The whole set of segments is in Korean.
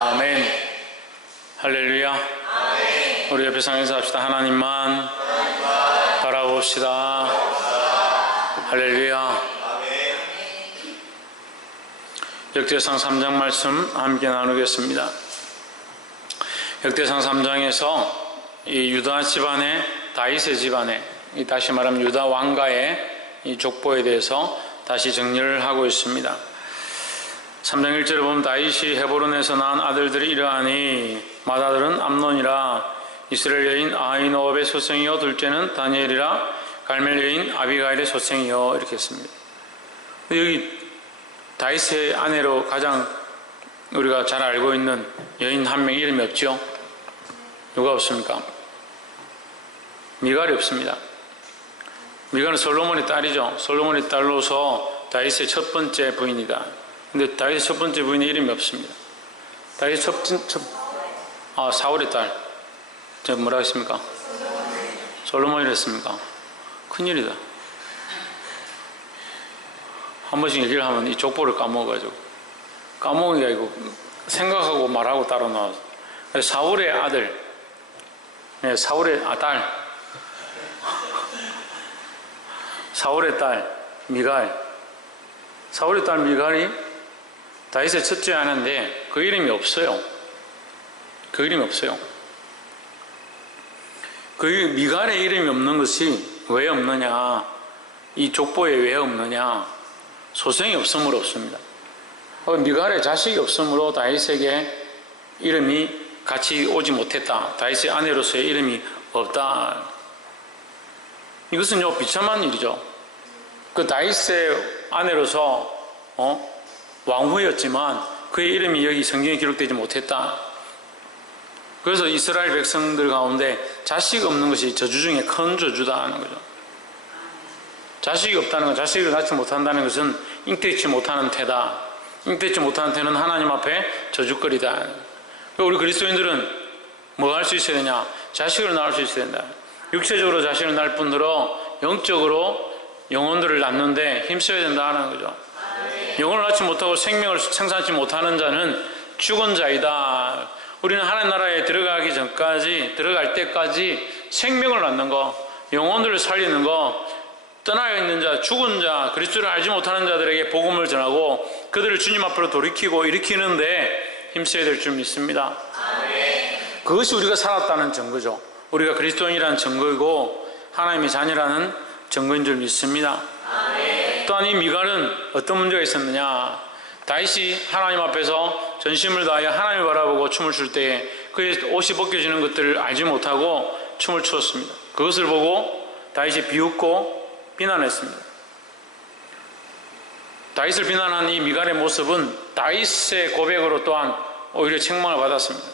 아멘. 할렐루야. 아멘. 우리 옆에 상에서 합시다. 하나님만 바라봅시다. 할렐루야. 아멘. 역대상 3장 말씀 함께 나누겠습니다. 역대상 3장에서 이 유다 집안의 다윗의 집안의 다시 말하면 유다 왕가의 이 족보에 대해서 다시 정리를 하고 있습니다. 3장 1절에 보면 다윗이 헤브론에서 낳은 아들들이 이러하니 맏아들은 암논이라 이스라엘 여인 아히노업의 소생이요 둘째는 다니엘이라 갈멜 여인 아비가일의 소생이요 이렇게 했습니다. 여기 다윗의 아내로 가장 우리가 잘 알고 있는 여인 한 명 이름이 없죠? 누가 없습니까? 미갈이 없습니다. 미갈은 솔로몬의 딸이죠. 솔로몬의 딸로서 다윗의 첫 번째 부인이다. 근데 다윗의 첫 번째 부인의 이름이 없습니다. 다윗의 사울의 딸. 제가 뭐라 했습니까? 솔로몬이라 했습니까? 큰일이다. 한 번씩 얘기를 하면 이 족보를 까먹어가지고. 까먹은 게 아니고 생각하고 말하고 따로 나와서. 사울의 아들. 네, 사울의 딸. 사울의 딸, 미갈. 사울의 딸 미갈이 다윗의 첫째 아내인데 그 이름이 없어요. 그 이름이 없어요. 그 미갈의 이름이 없는 것이 왜 없느냐? 이 족보에 왜 없느냐? 소생이 없으므로 없습니다. 미갈의 자식이 없으므로 다윗에게 이름이 같이 오지 못했다. 다윗의 아내로서의 이름이 없다. 이것은 비참한 일이죠. 그 다윗의 아내로서 왕후였지만 그의 이름이 여기 성경에 기록되지 못했다. 그래서 이스라엘 백성들 가운데 자식 없는 것이 저주 중에 큰 저주다 하는 거죠. 자식이 없다는 건, 자식을 낳지 못한다는 것은 잉태치 못하는 태다. 잉태치 못하는 태는 하나님 앞에 저주거리다. 우리 그리스도인들은 뭐 할 수 있어야 되냐? 자식을 낳을 수 있어야 된다. 육체적으로 자식을 낳을 뿐더러 영적으로 영혼들을 낳는데 힘써야 된다는 거죠. 영혼을 낳지 못하고 생명을 생산하지 못하는 자는 죽은 자이다. 우리는 하나님 나라에 들어갈 때까지 생명을 낳는 거, 영혼들을 살리는 거, 떠나 있는 자, 죽은 자, 그리스도를 알지 못하는 자들에게 복음을 전하고 그들을 주님 앞으로 돌이키고 일으키는데 힘써야 될 줄 믿습니다. 그것이 우리가 살았다는 증거죠. 우리가 그리스도인이라는 증거이고 하나님의 자녀라는 증거인 줄 믿습니다. 또한 이 미갈은 어떤 문제가 있었느냐? 다윗이 하나님 앞에서 전심을 다하여 하나님을 바라보고 춤을 출 때에 그의 옷이 벗겨지는 것들을 알지 못하고 춤을 추었습니다. 그것을 보고 다윗이 비웃고 비난했습니다. 다윗을 비난한 이 미갈의 모습은 다윗의 고백으로 또한 오히려 책망을 받았습니다.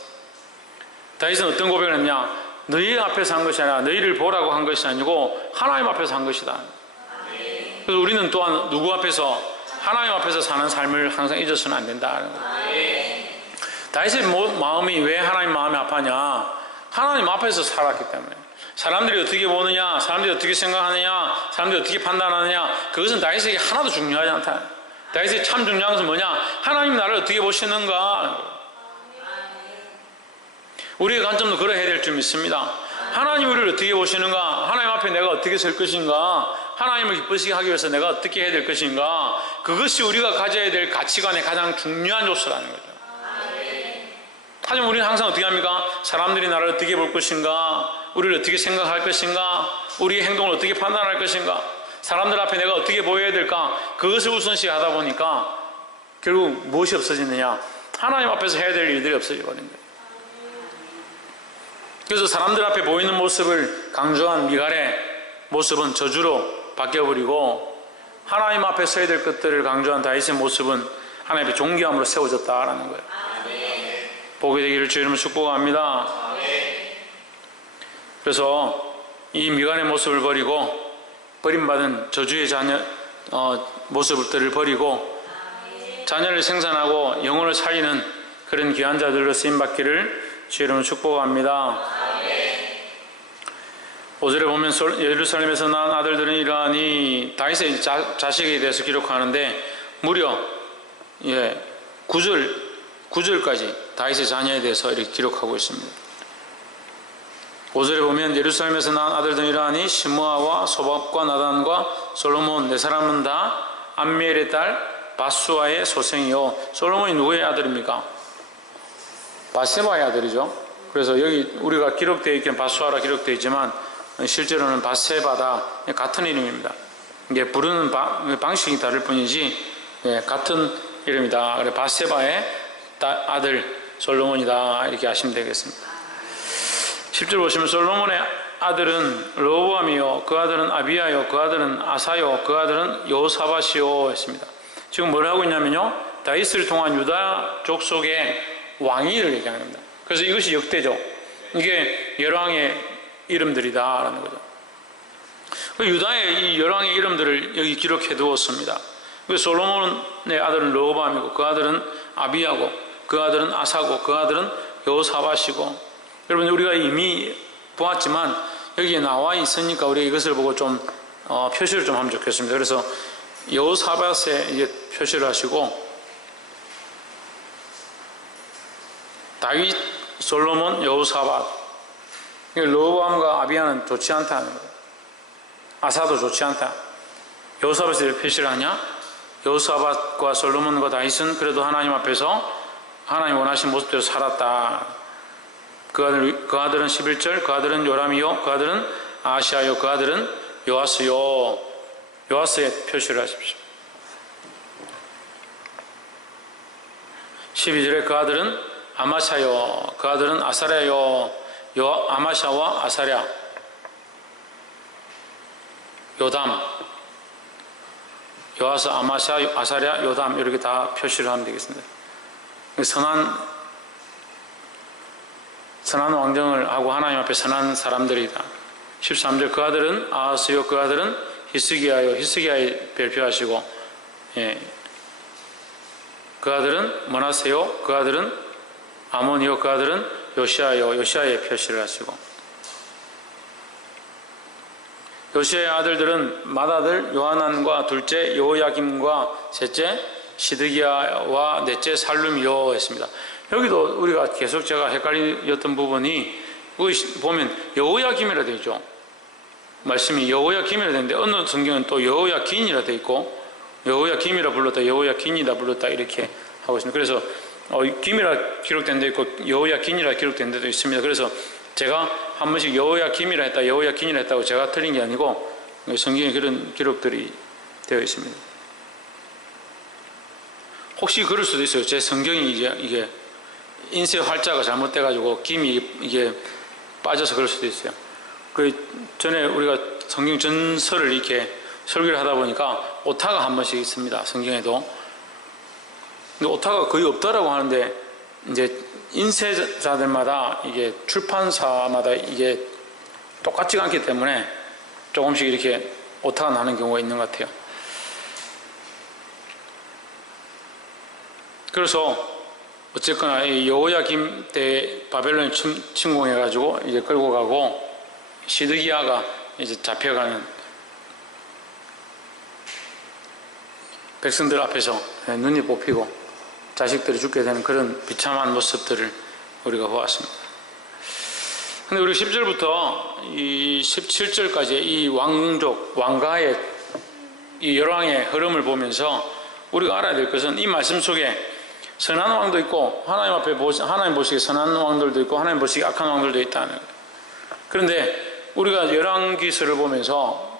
다윗은 어떤 고백을 했냐? 너희 앞에서 한 것이 아니라 너희를 보라고 한 것이 아니고 하나님 앞에서 한 것이다. 그래서 우리는 또한 누구 앞에서? 하나님 앞에서 사는 삶을 항상 잊어서는 안 된다. 다윗의 마음이 왜 하나님 마음이 아파냐? 하나님 앞에서 살았기 때문에. 사람들이 어떻게 보느냐, 사람들이 어떻게 생각하느냐, 사람들이 어떻게 판단하느냐, 그것은 다윗에게 하나도 중요하지 않다. 다윗의 참 중요한 것은 뭐냐? 하나님 나를 어떻게 보시는가? 우리의 관점도 그러해야 될 줄 믿습니다. 하나님 우리를 어떻게 보시는가? 하나님 앞에 내가 어떻게 설 것인가? 하나님을 기쁘시게 하기 위해서 내가 어떻게 해야 될 것인가? 그것이 우리가 가져야 될 가치관의 가장 중요한 요소라는 거죠. 하지만 우리는 항상 어떻게 합니까? 사람들이 나를 어떻게 볼 것인가? 우리를 어떻게 생각할 것인가? 우리의 행동을 어떻게 판단할 것인가? 사람들 앞에 내가 어떻게 보여야 될까? 그것을 우선시 하다 보니까 결국 무엇이 없어지느냐? 하나님 앞에서 해야 될 일들이 없어져 버린 거예요. 그래서 사람들 앞에 보이는 모습을 강조한 미갈의 모습은 저주로 바뀌어버리고 하나님 앞에 서야 될 것들을 강조한 다윗의 모습은 하나님의 존귀함으로 세워졌다라는 거예요. 보게 되기를 주의 이름으로 축복합니다. 그래서 이 미갈의 모습을 버리고 버림받은 저주의 자녀 모습들을 버리고 자녀를 생산하고 영혼을 살리는 그런 귀한 자들로 쓰임받기를 주의 이름으로 축복합니다. 5절에 보면 예루살렘에서 낳은 아들들은 이러하니 다윗의 자식에 대해서 기록하는데 무려 9절까지 다윗의 자녀에 대해서 이렇게 기록하고 있습니다. 5절에 보면 예루살렘에서 난 아들들은 이러하니 시므아와 소밥과 나단과 솔로몬 네 사람은 다 암미엘의 딸 바수아의 소생이요. 솔로몬이 누구의 아들입니까? 바세바의 아들이죠. 그래서 여기 우리가 기록되어 있기는 바수아라 기록되어 있지만 실제로는 바세바다, 같은 이름입니다. 이게 부르는 방식이 다를 뿐이지 같은 이름이다. 그래 바세바의 아들 솔로몬이다 이렇게 아시면 되겠습니다. 10절 보시면 솔로몬의 아들은 르호보암이요 그 아들은 아비야요 그 아들은 아사요 그 아들은 여호사밧이요 했습니다. 지금 뭘 하고 있냐면요, 다윗을 통한 유다 족속의 왕위를 얘기하는 겁니다. 그래서 이것이 역대죠. 이게 열왕의 이름들이다라는 거죠. 유다의 이 열왕의 이름들을 여기 기록해 두었습니다. 솔로몬의 아들은 르호보암이고 그 아들은 아비야고 그 아들은 아사고 그 아들은 여호사밧이고, 여러분 우리가 이미 보았지만 여기에 나와 있으니까 우리가 이것을 보고 좀 표시를 좀 하면 좋겠습니다. 그래서 여호사밧에 이제 표시를 하시고 다윗, 솔로몬, 여호사밧. 르호보암과 아비야는 좋지 않다는 거예요. 아사도 좋지 않다. 여호사밧에 표시를 하냐? 여호사밧과 솔로몬과 다윗은 그래도 하나님 앞에서 하나님 원하신 모습대로 살았다. 그 아들은 11절 그 아들은 요람이요 그 아들은 아시아요 그 아들은 요아스요. 요아스에 표시를 하십시오. 12절에 그 아들은 아마샤요 그 아들은 아사랴요. 아마샤와 아사랴, 요담, 요아스, 아마샤, 아사랴, 요담 이렇게 다 표시를 하면 되겠습니다. 선한 왕정을 하고 하나님 앞에 선한 사람들이다. 13절 그 아들은 아하스요 그 아들은 히스기야요. 히스기야에 별표하시고, 그 아들은 므낫세요 그 아들은 아몬이요 그 아들은 요시아요. 요시아에 표시를 하시고, 요시아의 아들들은 맏아들 요하난과 둘째 여호야김과 셋째 시드기야와 넷째 살룸이요 했습니다. 여기도 우리가 계속 제가 헷갈렸던 부분이 보면 여호야김이라 되어 있죠. 말씀이 여호야김이라 되어 있는데 어느 성경은 또 여호야긴이라 되어 있고 여호야김이라 불렀다 여호야긴이라 불렀다 이렇게 하고 있습니다. 그래서 김이라 기록된 데 있고 여호야긴이라 기록된 데도 있습니다. 그래서 제가 한 번씩 여호야김이라 했다 여호야긴이라 했다고 제가 틀린 게 아니고 성경에 그런 기록들이 되어 있습니다. 혹시 그럴 수도 있어요. 제 성경이 이게 인쇄 활자가 잘못돼 가지고 김이 이게 빠져서 그럴 수도 있어요. 그 전에 우리가 성경 전설을 이렇게 설교를 하다 보니까 오타가 한 번씩 있습니다. 성경에도. 근데 오타가 거의 없다라고 하는데 이제 인쇄자들마다 이게 출판사마다 이게 똑같지가 않기 때문에 조금씩 이렇게 오타가 나는 경우가 있는 것 같아요. 그래서 어쨌거나 여호야김 때 바벨론이 침공해가지고 이제 끌고 가고 시드기야가 이제 잡혀가는 백성들 앞에서 눈이 뽑히고 자식들이 죽게 되는 그런 비참한 모습들을 우리가 보았습니다. 근데 우리 10절부터 이 17절까지 이 왕가의 이 열왕의 흐름을 보면서 우리가 알아야 될 것은 이 말씀 속에 선한 왕도 있고 하나님 보시기에 선한 왕들도 있고 하나님 보시기에 악한 왕들도 있다는 거예요. 그런데 우리가 열왕기서를 보면서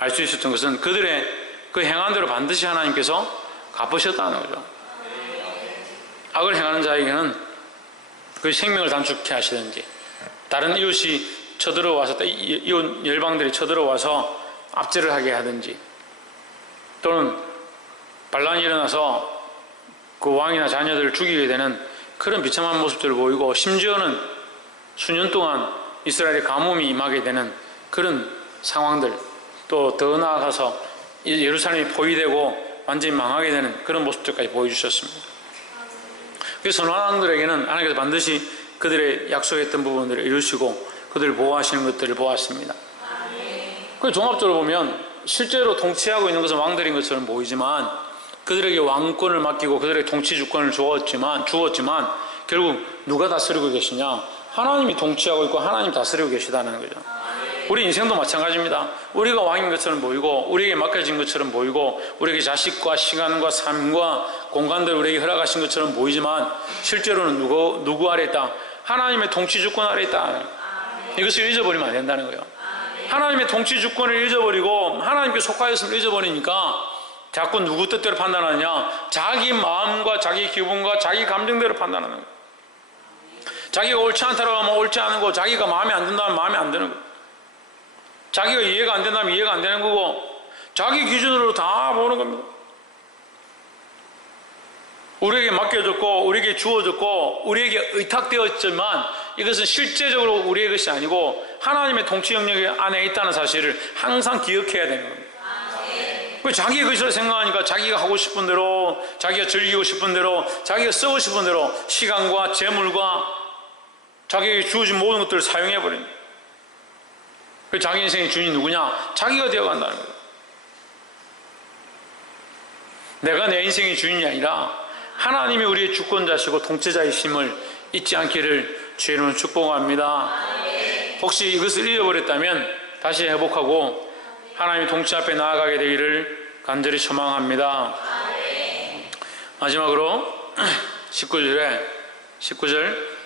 알 수 있었던 것은 그들의 그 행한 대로 반드시 하나님께서 갚으셨다는 거죠. 악을 행하는 자에게는 그 생명을 단축해 하시든지 다른 이웃이 쳐들어와서 이웃 열방들이 쳐들어와서 압제를 하게 하든지 또는 반란이 일어나서 그 왕이나 자녀들을 죽이게 되는 그런 비참한 모습들을 보이고 심지어는 수년 동안 이스라엘의 가뭄이 임하게 되는 그런 상황들, 또 더 나아가서 예루살렘이 포위되고 완전히 망하게 되는 그런 모습들까지 보여주셨습니다. 그래서 선한 왕들에게는 하나님께서 반드시 그들의 약속했던 부분들을 이루시고 그들을 보호하시는 것들을 보았습니다. 그 종합적으로 보면 실제로 통치하고 있는 것은 왕들인 것처럼 보이지만 그들에게 왕권을 맡기고 그들에게 통치 주권을 주었지만 결국 누가 다스리고 계시냐? 하나님이 통치하고 있고 하나님 다스리고 계시다는 거죠. 우리 인생도 마찬가지입니다. 우리가 왕인 것처럼 보이고 우리에게 맡겨진 것처럼 보이고 우리에게 자식과 시간과 삶과 공간들 우리에게 허락하신 것처럼 보이지만 실제로는 누구 아래 있다? 하나님의 통치 주권 아래 있다. 이것을 잊어버리면 안 된다는 거예요. 하나님의 통치 주권을 잊어버리고 하나님께 속하였음을 잊어버리니까 자꾸 누구 뜻대로 판단하느냐? 자기 마음과 자기 기분과 자기 감정대로 판단하는 거예요. 자기가 옳지 않다고 하면 옳지 않은 거, 자기가 마음에 안 든다면 마음에 안 드는 거, 자기가 이해가 안 된다면 이해가 안 되는 거고, 자기 기준으로 다 보는 겁니다. 우리에게 맡겨졌고 우리에게 주어졌고 우리에게 의탁되었지만 이것은 실제적으로 우리의 것이 아니고 하나님의 통치 영역 안에 있다는 사실을 항상 기억해야 되는 겁니다. 자기의 것이라 생각하니까 자기가 하고 싶은 대로, 자기가 즐기고 싶은 대로, 자기가 쓰고 싶은 대로 시간과 재물과 자기에게 주어진 모든 것들을 사용해버립니다. 자기 인생의 주인이 누구냐? 자기가 되어간다는 거예요. 내가 내 인생의 주인이 아니라 하나님이 우리의 주권자시고 통치자이심을 잊지 않기를 주의로 축복합니다. 혹시 이것을 잃어버렸다면 다시 회복하고 하나님의 통치 앞에 나아가게 되기를 간절히 소망합니다. 마지막으로 19절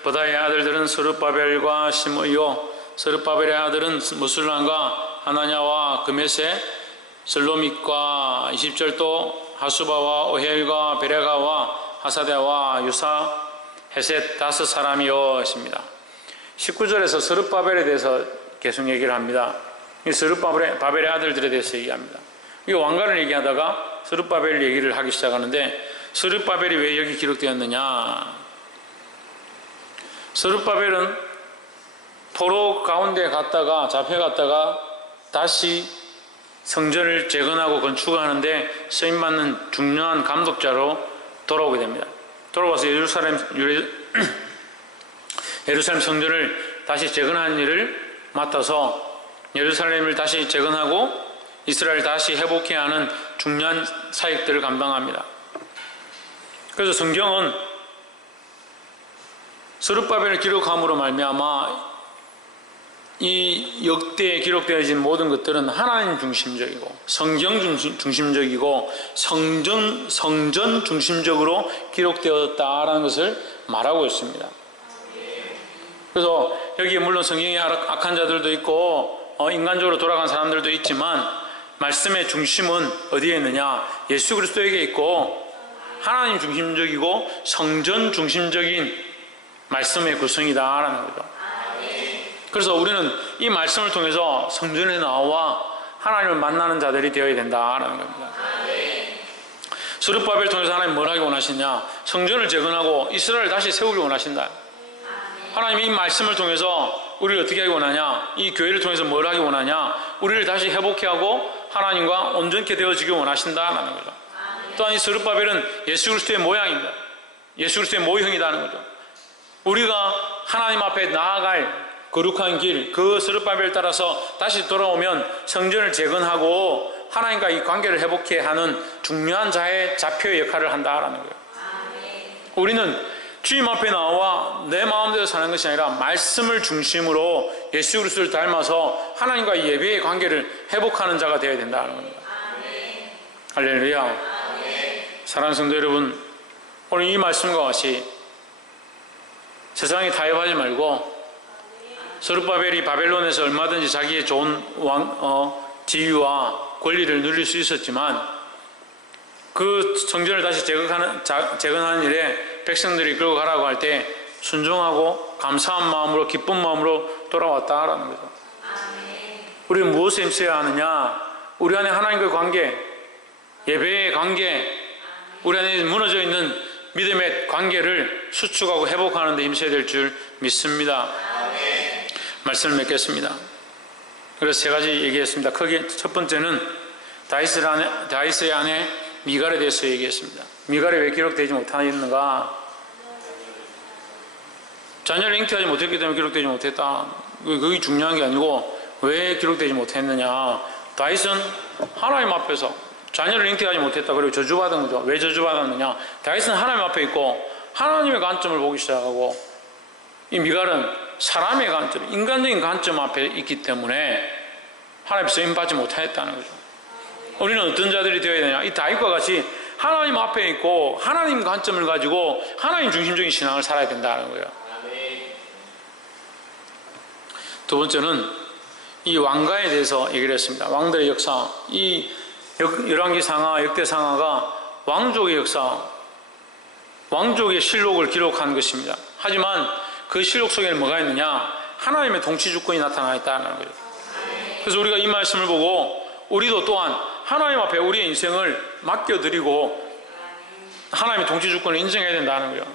버다의 아들들은 스룹바벨과 시므이요 스룹바벨의 아들은 무술람과 하나냐와 그메세 슬로밋과 20절 또 하수바와 오헬과 베레가와 하사대와 유사 헤셋 5사람이요 하십니다. 19절에서 스룹바벨에 대해서 계속 얘기를 합니다. 이 스룹바벨의 아들들에 대해서 얘기합니다. 이 왕가를 얘기하다가 스룹바벨 얘기를 하기 시작하는데 스룹바벨이 왜 여기 기록되었느냐? 스룹바벨은 포로 가운데 갔다가 잡혀갔다가 다시 성전을 재건하고 건축하는데 쓰임받는 중요한 감독자로 돌아오게 됩니다. 돌아와서 예루살렘 성전을 다시 재건하는 일을 맡아서 예루살렘을 다시 재건하고 이스라엘을 다시 회복해야 하는 중요한 사역들을 감당합니다. 그래서 성경은 스룹바벨을 기록함으로 말미암아 이 역대에 기록되어진 모든 것들은 하나님 중심적이고 성경 중심적이고 성전 중심적으로 기록되었다라는 것을 말하고 있습니다. 그래서 여기에 물론 성경에 악한 자들도 있고 인간적으로 돌아간 사람들도 있지만 말씀의 중심은 어디에 있느냐? 예수 그리스도에게 있고 하나님 중심적이고 성전 중심적인 말씀의 구성이다라는 거죠. 그래서 우리는 이 말씀을 통해서 성전에 나와 하나님을 만나는 자들이 되어야 된다라는 겁니다. 스룹바벨을 통해서 하나님 뭘 하기 원하시냐? 성전을 재건하고 이스라엘을 다시 세우기 원하신다. 하나님이 이 말씀을 통해서 우리를 어떻게 하기 원하냐? 이 교회를 통해서 뭘 하기 원하냐? 우리를 다시 회복해 하고 하나님과 온전케 되어지기 원하신다라는 거죠. 또한 이 스룹바벨은 예수 그리스도의 모양입니다. 예수 그리스도의 모형이라는 거죠. 우리가 하나님 앞에 나아갈 거룩한 길, 그 스룹바벨을 따라서 다시 돌아오면 성전을 재건하고 하나님과 이 관계를 회복해 하는 중요한 자의 좌표의 역할을 한다라는 거예요. 우리는 주님 앞에 나와 내 마음대로 사는 것이 아니라 말씀을 중심으로 예수 그리스도를 닮아서 하나님과 이 예배의 관계를 회복하는 자가 되어야 된다는 겁니다. 할렐루야. 사랑하는 성도 여러분, 오늘 이 말씀과 같이 세상에 타협하지 말고 스룹바벨이 바벨론에서 얼마든지 자기의 좋은 지위와 권리를 누릴 수 있었지만 그 성전을 다시 재건하는 일에 백성들이 끌고 가라고 할 때 순종하고 감사한 마음으로 기쁜 마음으로 돌아왔다라는 거죠. 우리는 무엇에 힘써야 하느냐? 우리 안에 하나님과의 관계, 예배의 관계, 우리 안에 무너져 있는 믿음의 관계를 수축하고 회복하는 데 힘써야 될 줄 믿습니다. 말씀을 맺겠습니다. 그래서 세 가지 얘기했습니다. 크게 첫 번째는 다윗의 아내 미갈에 대해서 얘기했습니다. 미갈이 왜 기록되지 못하였는가? 자녀를 잉태하지 못했기 때문에 기록되지 못했다. 그게 중요한 게 아니고 왜 기록되지 못했느냐? 다윗은 하나님 앞에서 자녀를 잉태하지 못했다. 그리고 저주받은 거죠. 왜 저주받았느냐? 다윗은 하나님 앞에 있고 하나님의 관점을 보기 시작하고, 이 미갈은 사람의 관점, 인간적인 관점 앞에 있기 때문에 하나님 쓰임받지 못하였다는 거죠. 우리는 어떤 자들이 되어야 되냐? 이 다윗과 같이 하나님 앞에 있고 하나님 관점을 가지고 하나님 중심적인 신앙을 살아야 된다는 거예요. 두 번째는 이 왕가에 대해서 얘기를 했습니다. 왕들의 역사, 이 열왕기상하, 역대상하가 왕족의 역사, 왕족의 실록을 기록한 것입니다. 하지만 그 실록 속에는 뭐가 있느냐? 하나님의 통치 주권이 나타나 있다는 거죠. 그래서 우리가 이 말씀을 보고 우리도 또한 하나님 앞에 우리의 인생을 맡겨드리고 하나님의 통치 주권을 인정해야 된다는 거예요.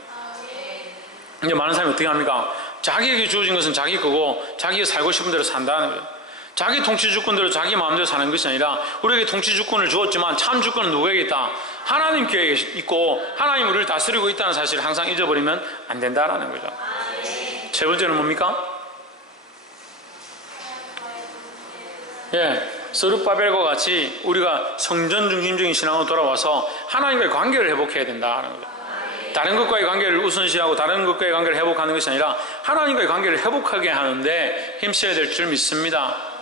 이제 많은 사람이 어떻게 합니까? 자기에게 주어진 것은 자기 거고 자기가 살고 싶은 대로 산다는 거예요. 자기 통치 주권대로 자기 마음대로 사는 것이 아니라 우리에게 통치 주권을 주었지만 참 주권은 누구에게 있다? 하나님께 있고 하나님 우리를 다스리고 있다는 사실을 항상 잊어버리면 안 된다는 거죠. 세 번째는 뭡니까? 스룹바벨과 같이 우리가 성전 중심적인 신앙으로 돌아와서 하나님과의 관계를 회복해야 된다는 거죠. 다른 것과의 관계를 우선시하고 다른 것과의 관계를 회복하는 것이 아니라 하나님과의 관계를 회복하게 하는데 힘써야 될 줄 믿습니다.